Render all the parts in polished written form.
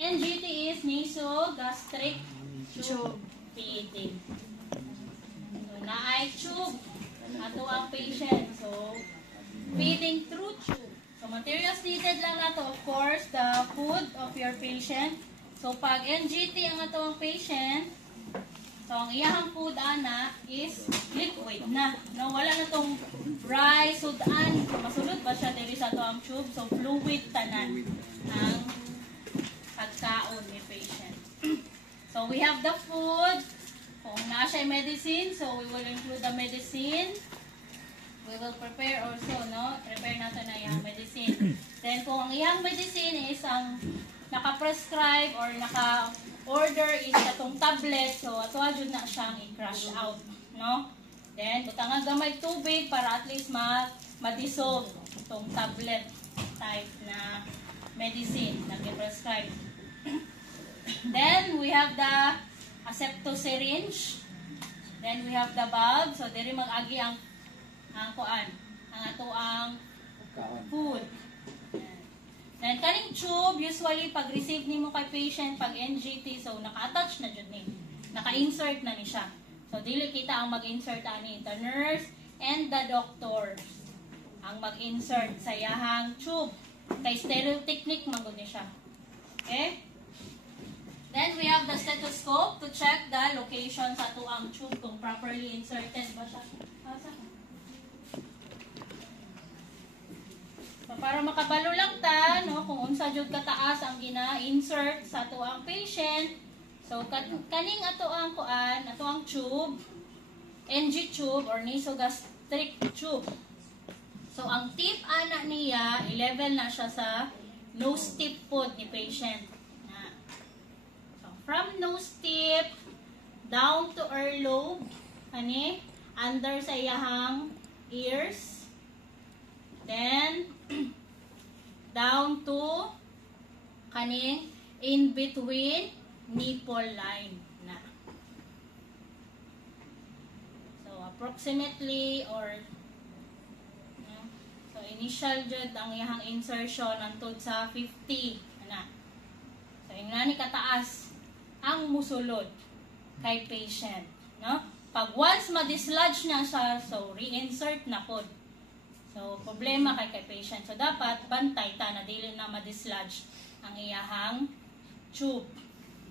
NGT is nasogastric tube feeding. So, na-ay tube ato ang patient. So, feeding through tube. So, materials needed lang nato, of course, the food of your patient. So, pag NGT ang ato ang patient, so, ang iyahang food, ana, is liquid na. No, wala na tong dry, sudan. So, masulod ba siya dili sa ato ang tube? So, fluid tanan ang pagkaon ni patient. So, we have the food. Kung naa siya medicine, so we will include the medicine. We will prepare also, no? Prepare natin na iyang medicine. Then, kung ang iyang medicine is ang naka-prescribe or naka-order is katong tablet, so ato jud na siyang i-crush out, no? Then, butang gamay tubig para at least ma-dissolve itong tablet type na medicine na i-prescribe. Then, we have the asepto syringe. Then, we have the bulb. So, diri mag-agi ang ato ang food. Then, kaning tube, usually, pag-receive nimo kay patient, pag NGT, so, naka-attach na dyan ni. Naka-insert na ni siya. So, dili kita ang mag-insert ani. The nurse and the doctor ang mag-insert sa yahang tube. Kay sterile technique, magod ni siya. Okay? Then, we have the stethoscope to check the location sa ato ang tube kung properly inserted ba siya. So, para makabalo lang ta, no, kung unsa jud kataas ang gina-insert sa ato ang patient. So, kaning ato ang tube, NG tube or nasogastric tube. So, ang tip ana niya, i-level na siya sa nose tip pod ni patient. So, from nose tip down to earlobe, under sa iyahang ears. Then, down to kaning in between nipple line na. So, approximately or so, initial jud ang iyahang insertion antod sa 50 na. So, ingani kataas ang musulod kay patient, no? Pag once ma-dislodge na siya, so reinsert na pod. So, problema kay patient. So, dapat bantay ta na dili na ma-dislodge ang iyahang tube.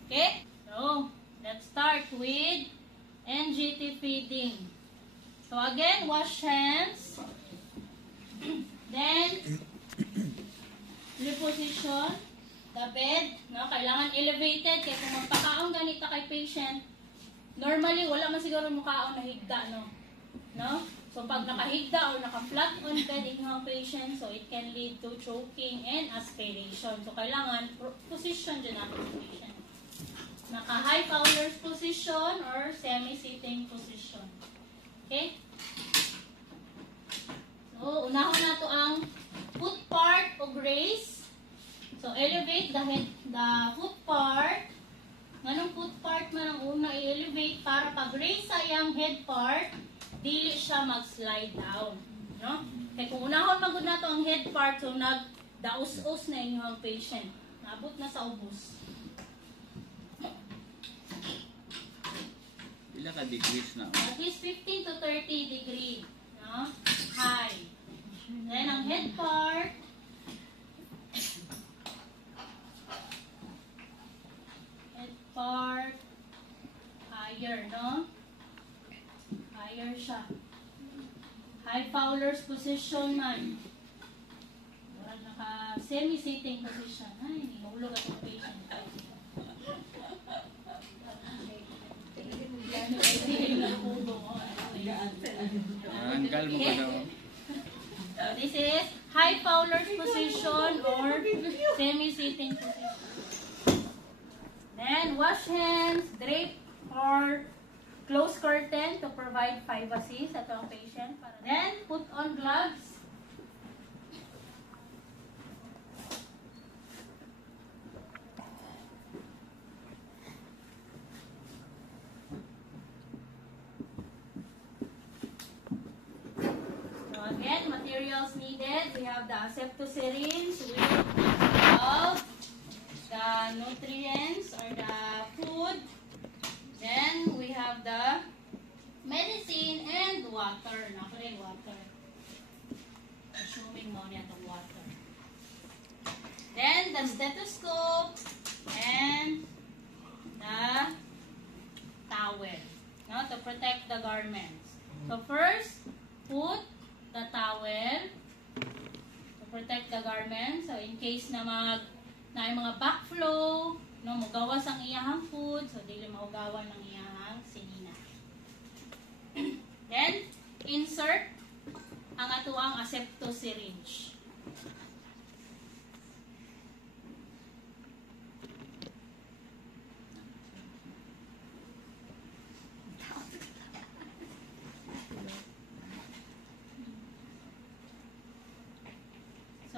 Okay? So, let's start with NGT feeding. So, again, wash hands. Then, reposition the bed. No? Kailangan elevated. Kaya kung magpakaon ganito kay patient, normally, wala man siguro mukhaon na higda, no? No? So, pag nakahigda or naka-flat on bed yung patient, so it can lead to choking and aspiration. So, kailangan position dyan natin yung patient. Naka-high Fowler's position or semi-sitting position. Okay? So, unahon na to ang foot part o raise. So, elevate the foot part. Nganong foot part man ang una i-elevate para pag-raise sa iyang head part, dili siya mag-slide down, no? Kaya kung unahon magud nato ang head part, so nagdaus-us na inyong patient. Naabot na sa ubos. Ilan ka degrees na? At least 15 to 30 degree, no? High. Then ang head part, higher, no? Higher siya. High Fowler's position man. Naka semi-sitting position. Ay, hindi mahulog at ang patient. Anggal mo ka daw. So, this is high Fowler's position or semi-sitting position. Then, wash hands, drape or close curtain to provide privacy sa itong patient. Then, put on gloves. So again, materials needed. We have the asepto syringe with the the nutrients or the food. Then we have the medicine and water. Nakalay water. Assuming mo niya itong water. Then the stethoscope and the towel. No, to protect the garments. So first, put the towel to protect the garments. So in case na na mga backflow, no, mugawas ang iyahang food, so dili maugawan ng iyahang sinina. Then, insert ang atuang asepto syringe.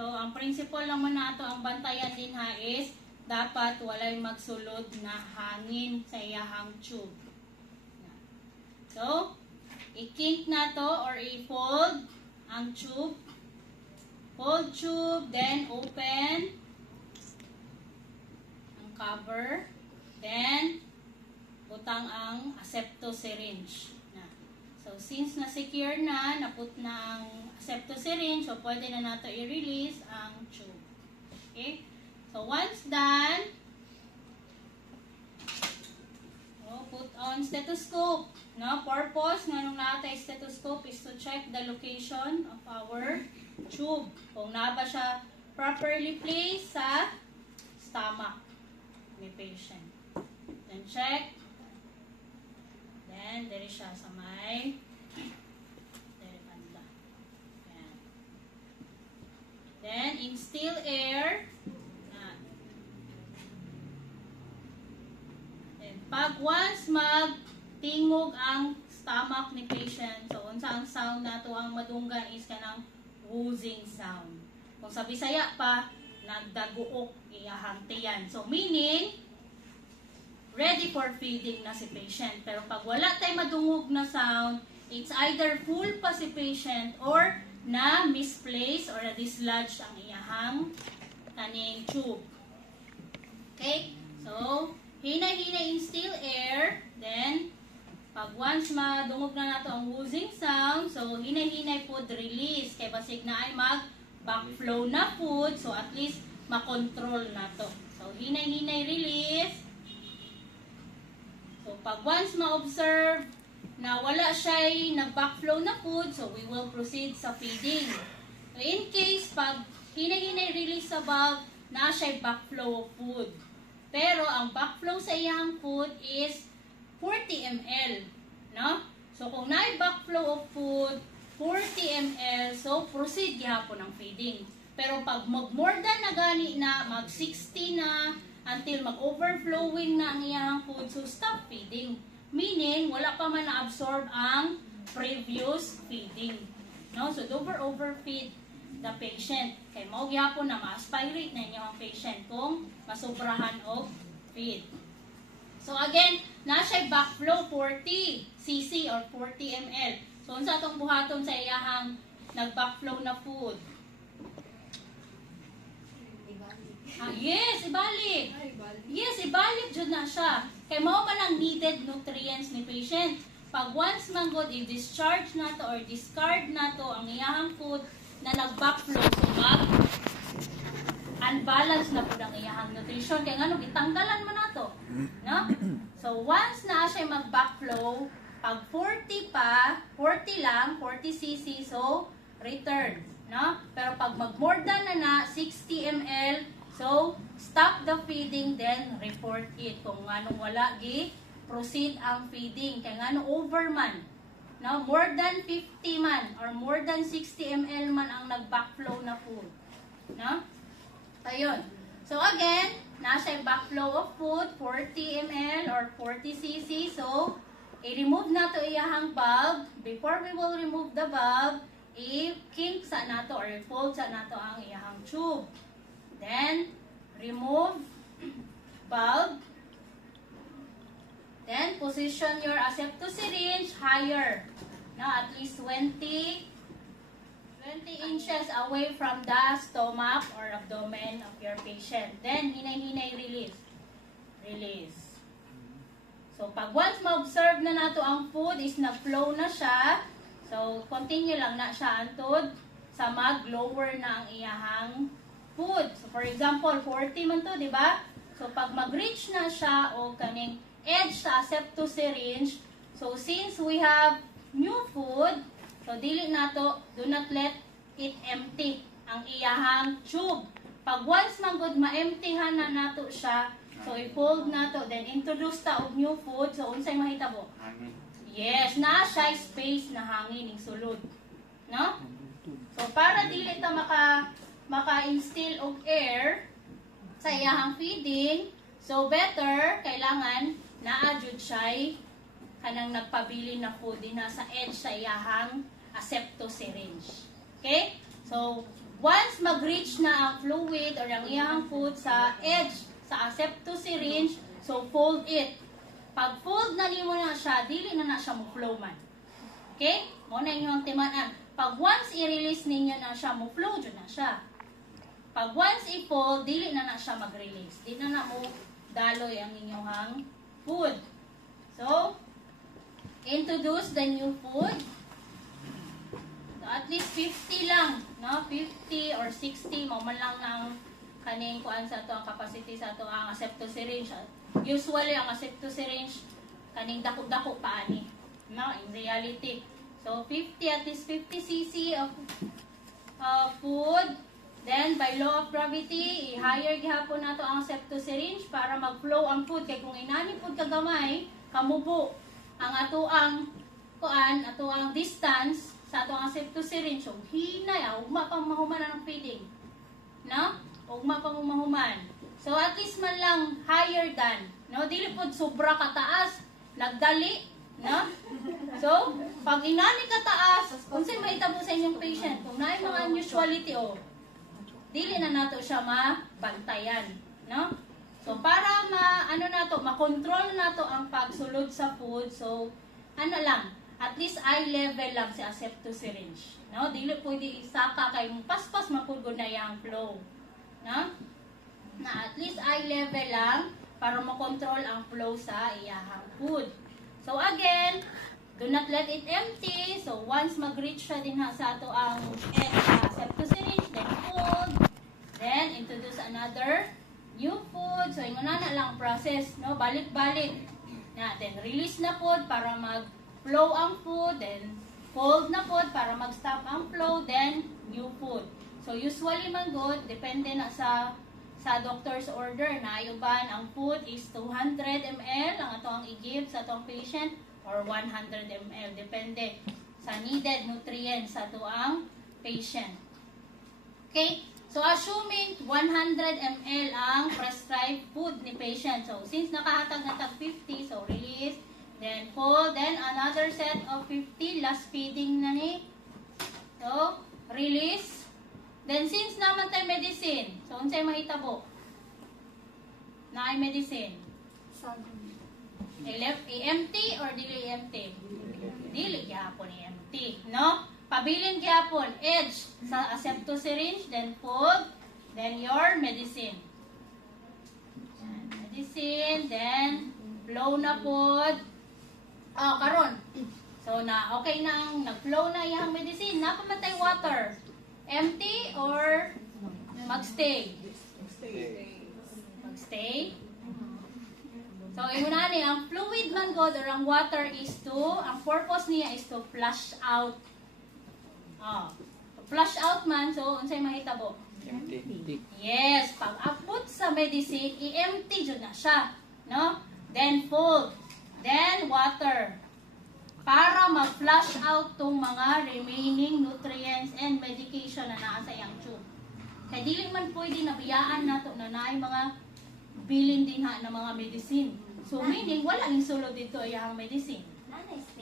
So, ang principle naman nato ang bantayan din ha is dapat walay magsulod na hangin sa iyahang tube. So, i-kink na to or i-fold ang tube. Fold tube, then open ang cover. Then, butang ang asepto syringe. So, since na-secure na, naput na ang asepto syringe, so pwede na nato i-release ang tube. Okay? So, once done, put on stethoscope. No, purpose nga nung natay stethoscope is to check the location of our tube. Kung na ba siya properly placed sa stomach ni patient. Then check. Then, there siya sa may banda. Then, instill air. Then, pag once magtingog ang stomach ni patient, so, unsa ang sound na to ang madunggan is kanang wheezing sound. Kung sa Bisaya pa, nagdaguok iyahang tiyan. So, meaning, ready for feeding na si patient. Pero pag wala tayo madungog na sound, it's either full pa si patient or na misplaced or na dislodged ang iyahang kaning tube. Okay? So, hinay-hinay instill air. Then, pag once madungog na nato ang wheezing sound, so hinay-hinay po release. Kaya basig na ay mag-backflow na food. So, at least makontrol na to. So, hinay-hinay release. So, pag once ma-observe na wala siya'y nag-backflow na food, so we will proceed sa feeding. So, in case, pag hinay-hinay release sa bulb, na siya'y backflow of food. Pero, ang backflow sa iyang food is 40 ml. No? So, kung na'y backflow of food, 40 ml, so proceed gihapon ang feeding. Pero, pag mag-more than na gani na, mag-60 na, until mag-overflowing na ang iyang food, so stop feeding. Meaning, wala pa man na-absorb ang previous feeding. No? So, don't overfeed the patient. Kaya mao gyapon na ma-aspirate na inyo ang patient kung masubrahan og feed. So, again, na siya backflow 40 cc or 40 ml. So, unsa atong buhaton sa iyahang nag-backflow na food? Yes, ibalik. Yes, ibalik jud na siya. Kay mao man ang needed nutrients ni patient. Pag once man god i-discharge na to or discard na to ang iyahang food na nag-backflow, so unbalance na po ang iyahang nutrition. Kaya nga itanggalan mo na to. No? So, once na siya mag-backflow, pag 40 pa, 40 lang, 40 cc, so return. No? Pero pag mag-more than na 60 ml, so, stop the feeding, then report it. Kung anong wala, proceed ang feeding. Kaya nga over man. No? More than 50 man or more than 60 ml man ang nag-backflow na food. No? Ayun. So, again, nasa yung backflow of food, 40 ml or 40 cc. So, i-remove na to iyahang bulb. Before we will remove the bulb, i-kink sa nato or i-fold sa nato ang iyahang tube. Then, remove bulb. Then, position your asepto syringe higher. No, at least 20 20 inches away from the stomach or abdomen of your patient. Then, hinay-hinay release. Release. So, pag once ma-observe na nato ang food is nag-flow na siya, so, continue lang na siya antod sa mag-lower na ang iyahang food. So, for example, 40 man to, di ba? So, pag mag-reach na siya o kaning edge sa septosyringe, so, since we have new food, so, dili nato, do not let it empty ang iyahang tube. Pag once magod ma-emptyhan na nato siya, so, i-fold nato, then introduce ta og new food. So, unsay mahitabo? Hangin. Yes, na siya space na hangin ning sulod. No? So, para dili ta maka-instill og air sa iyahang feeding, so better, kailangan na-adjud siya kanang nagpabili na food din na sa edge sa iyahang septosyringe. Okay? So, once mag-reach na ang fluid or ang iyahang food sa edge sa septosyringe, so fold it. Pag fold na nimo na siya, dili na siya mo flow man. Okay? Mo na inyong timaan. Pag once i-release ninyo na siya, mo flow dyan na siya. Pag once i-fold, dili na siya mag-release. Di na mo daloy ang inyong food. So, introduce the new food. So, at least 50 lang, no? 50 or 60, mo man lang ng kaning kuan sa to ang capacity sa to ang septosyringe. Usually ang septosyringe kaning dako-dako pa ani, no? In reality. So 50, at least 50 cc of food. Then by law of gravity, i-higher gihapon nato ang septosyringe para mag-flow ang food kay kung inani pud kagamay, kamubo ang ato ang kuan, ato ang distance sa ato ang septosyringe. So hinay, ugma pang mahuman ang feeding. No? Ugma pang mahuman. So at least man lang higher than, no? Dili pud sobra kataas, nagdali, no? So, pag inani kataas, unsay mahitabo sa inyong patient? Kung naay mga unusuality dili na nato siya mabantayan, no? So para ma-control nato ang pagsulod sa food, so lang, at least eye level lang sa septosyringe, no? Dili pwede isaka kay paspas mapugod na yang flow, no? Na at least eye level lang para makontrol ang flow sa iyahang food. So again, do not let it empty. So once mag-reach siya din sa ato ang septosyringe, then food, then introduce another new food. So ingon na lang process, no? Balik-balik. Na then release na food para mag-flow ang food, then fold na food para mag-stop ang flow, then new food. So usually man good, depende na sa doctor's order na ayuban ang food is 200 ml ang ato ang i-give sa atong patient or 100 ml depende sa needed nutrients sa ato ang patient. Okay? So assuming 100 ml ang prescribed food ni patient. So since nakahatag na tag 50, so release, then fold, then another set of 50 last feeding na ni. So release. Then, since naman tayo medicine, so, unsay mahitabo? Na ay medicine? I-empty or dili empty? Dili gihapon i-empty, no? Pabilin gihapon, edge sa septosyringe, then fold, then your medicine. Medicine, then flow na pod. Karon. So, okay na ang nag-flow na iyang medicine. Napamatay water. Empty or magstay? Magstay. So, ingunani, ang fluid man god or ang water is ang purpose niya is to flush out. Flush out man, so, unsay mahitabo? Empty. Yes, pag apot sa medicine, i-empty jud na siya. No? Then fold. Then water. Para mag-flush out tong mga remaining nutrients and medication na naa sa iyang tube. Kaya dili man pwede nabiyaan nato na naay mga bilin din na mga medicine. So meaning wala ning sulod dito iyang medicine.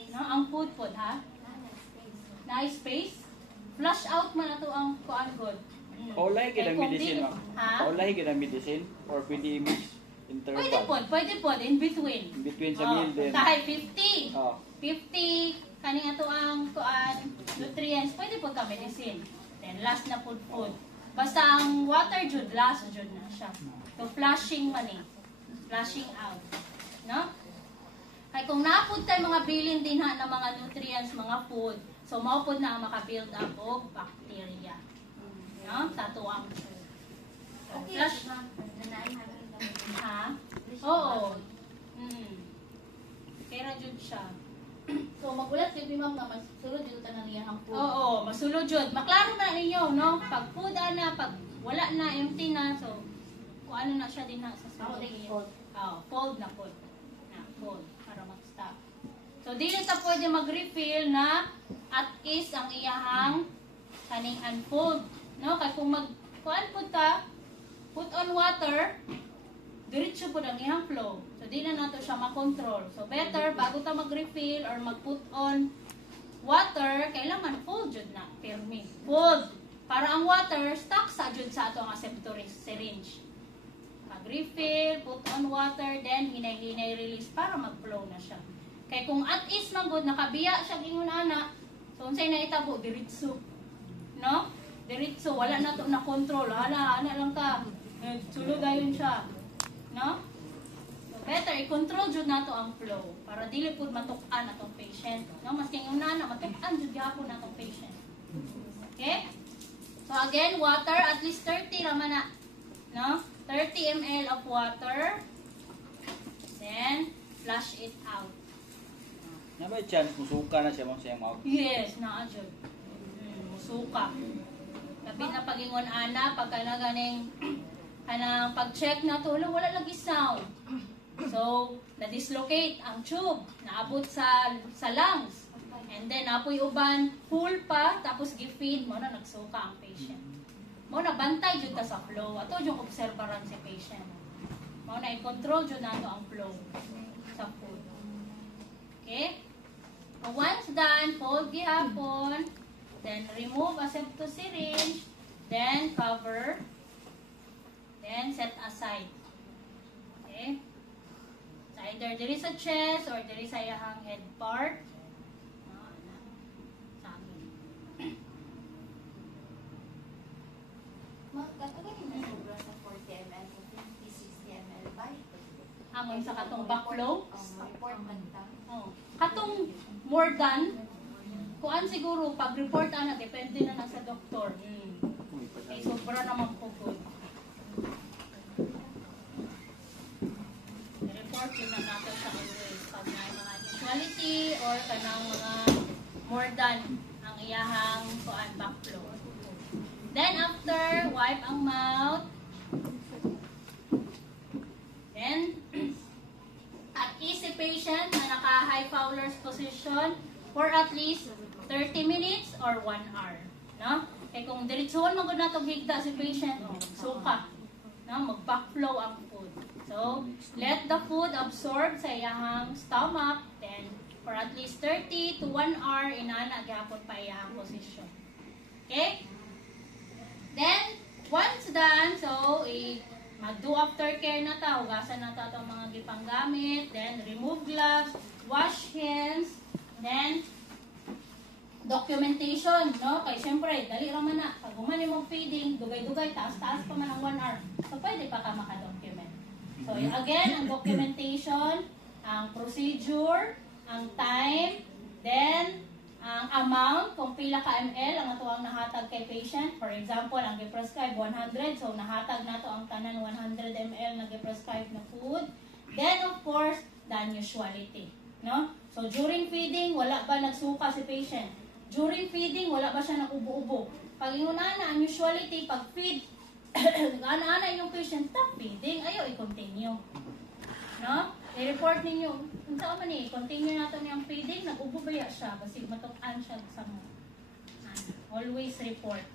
No, ang food ha? Na space. Flush out man ato ang kuan good. Paulay gid ang medicine, ma'am. Paulay gid ang medicine or pwede mix interval. Pwede pod in between. In between sa meal din. Kahit 50. 50 kaning ato ang nutrients, pwede po ka medicine. Then last na food. Basta ang water jud last jud na siya. So flushing man eh. Flushing out. No? Kay kung napud tay mga bilin din ha ng mga nutrients, mga food, so mao pud na ang maka-build up og bacteria. No? Sa ato ang food. So, flush. Ha? Oo. Kaya jud siya. So magulat si ma'am nga masulod dito tanang iyang food. Oo, masulod jud. Maklaro na ninyo, no? Pag food na, pag wala na, empty na, so kung ano na siya din na sa Ako sulod din ninyo. fold. Fold na fold. Fold para mag-stop. So dili ta pwede mag-refill na at is ang iyahang kaning unfold, no? Kay kung kuan pud ta, put on water, diretso pud ang iyang flow. So di na nato siya makontrol. So better bago ta mag-refill or mag-put on water, kailangan fold jud na, pirmi. Fold para ang water stuck sa jud sa ato ang aseptic syringe. Mag-refill, put on water, then hinay-hinay release para mag-flow na siya. Kay kung at is man gud nakabiya siya ingon ana, so unsay na itabo diretso. No? Diretso wala na to na control. Hala, ana lang ka. Sulod dayon siya. No? So better i-control jud nato ang flow para dili pud matuk-an atong patient. No? Maski ingon ana matuk-an jud gyapon natong patient. Okay? So again, water at least 30 ra man na. No? 30 ml of water. Then flush it out. Na ba chance musuka na siya mo siyang mouth? Yes, naa jud. Musuka. Labi na pagingon ana pagka na ganing kanang pag-check na to, wala lagi sound. So, na-dislocate ang tube, naabot sa lungs. And then apoy uban full pa tapos gi-feed mo na nagsuka ang patient. Mo na bantay jud ta sa flow. Ato yung obserbaran si patient. Mo na i-control jud nato ang flow sa food. Okay? So once done, fold gihapon, then remove aseptic syringe, then cover, then set aside. Okay? So either there is a chest or there is a iyahang head part. Katuganin na sobra sa 40 ml o 50, 60 ml ba? Amon sa katong backflow. Report man ta. Oh. Katong more than, kuan siguro, pag-report ana, depende na sa doktor. May sobra naman po good. Report yun na nato sa always. Pag na mga unusuality or kanang mga more than ang iyahang kuan backflow. Then after, wipe ang mouth. Then, at easy patient na naka-high Fowler's position for at least 30 minutes or 1 hour. No? Kaya kung diretsuhon magod na itong higda si patient, suka. No? Mag-backflow ang food. So, let the food absorb sa iyahang stomach. Then, for at least 30 to 1 hour, inana gyapon pa iyahang position. Okay? Then, once done, so, mag-do aftercare na ta, hugasan na ta itong mga gipanggamit, then remove gloves, wash hands, then documentation, no? Kaya syempre, dali raman na. Pag humani mo feeding, dugay-dugay, taas-taas pa man ang 1 hour. So, pwede pa ka makadocument. So, again, ang documentation, ang procedure, ang time, then ang amount, kung pila ka ml ang atuang nahatag kay patient. For example, ang gi-prescribe 100, so nahatag nato ang tanan 100 ml na gi-prescribe na food. Then, of course, the unusuality. No? So, during feeding, wala ba nagsuka si patient? During feeding, wala ba siya nag-ubo-ubo? Pag inuna na, unusuality, pag feed, ana-ana yung patient, stop feeding, ayaw i-continue. No? I-report ninyo, kung saan man continue natin yung feeding, nag-ubo ba siya? Kasi matukan siya sa mga. Always report.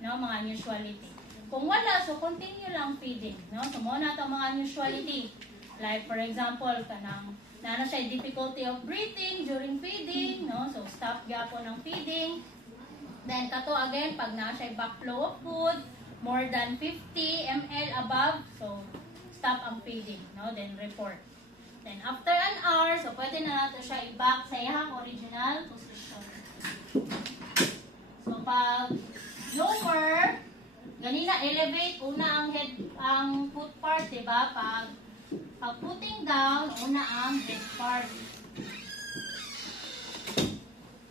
No? Mga unusuality. Kung wala, so continue lang feeding. No? So, muna ito mga unusuality. Like, for example, kanang na siya difficulty of breathing during feeding. No? So, stop gyapon ng feeding. Then, kato again, pag na siya backflow of food, more than 50 ml above, so, stop ang feeding. No? Then, report. Then, after an hour, so pwede na nato siya i-back sa iyang original position. So, pag lower, ganina elevate, una ang head, ang foot part, diba? Pag putting down, una ang head part.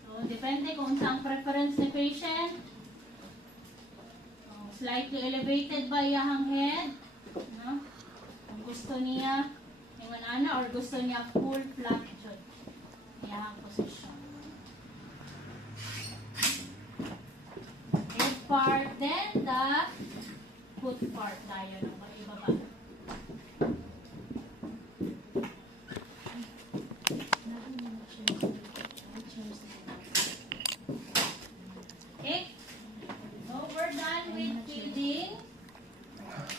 So, depende kung saan preference ni patient. Slightly elevated ba iyang head? No? Kung gusto niya, yung ana, or gusto niya full flat jud. Iyang position. Head part, then the foot part tayo ng ibaba. Okay? So, we're done with feeding.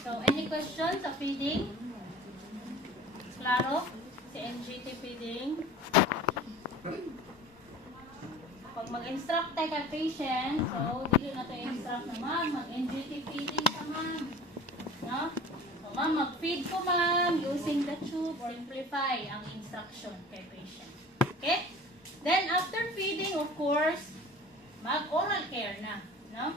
So, any questions sa feeding? Klaro? Si NGT feeding? Pag mag-instruct tayo kay patient, so, dito na tayo instruct na ma'am, mag-NGT feeding ka ma'am. No? So, ma'am, mag-feed ko ma'am, using the tube, simplify ang instruction kay patient. Okay? Then, after feeding, of course, mag-oral care na. No?